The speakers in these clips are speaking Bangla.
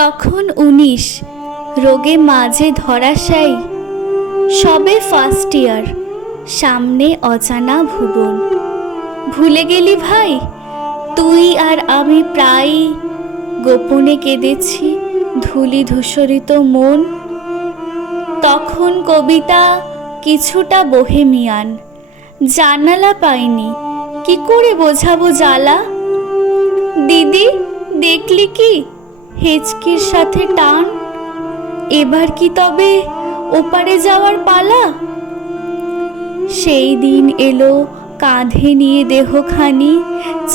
তখন ১৯, রোগে মাঝে ধরাশায়ী, সবে ফার্স্ট ইয়ার, সামনে অজানা ভুবন। ভুলে গেলি ভাই, তুই আর আমি প্রায়ই গোপনে কেঁদেছি ধূলি ধূসরিত মন। তখন কবিতা কিছুটা বোহেমিয়ান, জানালা পাইনি, কি করে বোঝাবো জ্বালা। দিদি দেখলি কি হেঁচকির সাথে টান, এবার কি তবে ওপারে যাওয়ার পালা। সেই দিন এলো, কাঁধে নিয়ে দেহখানি,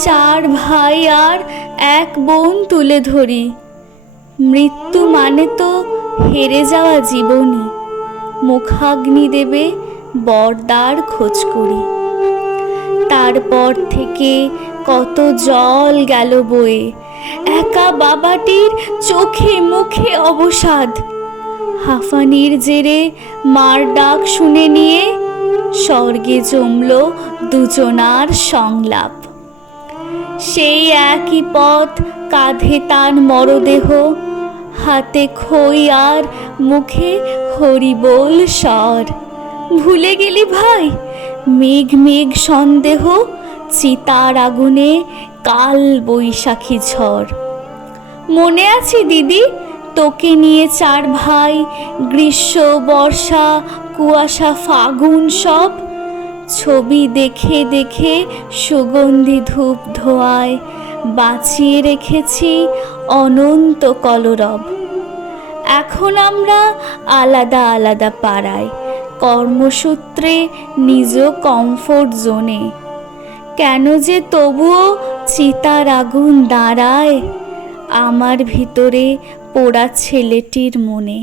4 ভাই আর 1 বোন তুলে ধরি। মৃত্যু মানে তো হেরে যাওয়া জীবনই, মুখাগ্নি দেবে বরদার খোঁজ করি। তারপর থেকে কত জল গেল বয়ে, একা বাবাটির চোখে মুখে অবসাদ। হাঁফানির জেরে মার ডাক শুনে নিয়ে স্বর্গে জমল দুজনার সংলাপ। সেই একই পথ, কাঁধে তার মরদেহ, হাতে খই আর মুখে হরিবোল স্বর। ভুলে গেলি ভাই, মেঘ মেঘ সন্দেহ, চিতার আগুনে কাল বৈশাখী ঝড়। মনে আছে দিদি, তোকে নিয়ে 4 ভাই, গ্রীষ্ম বর্ষা কুয়াশা ফাগুন সব ছবি দেখে দেখে সুগন্ধি ধূপ ধোঁয়ায় বাঁচিয়ে রেখেছি অনন্ত কলরব। এখন আমরা আলাদা আলাদা পাড়ায়, কর্মসূত্রে নিজ কমফোর্ট জোনে। কেন যে তবুও চিতার আগুন দাঁড়ায় আমার ভিতরে পোড়া ছেলেটির মনে।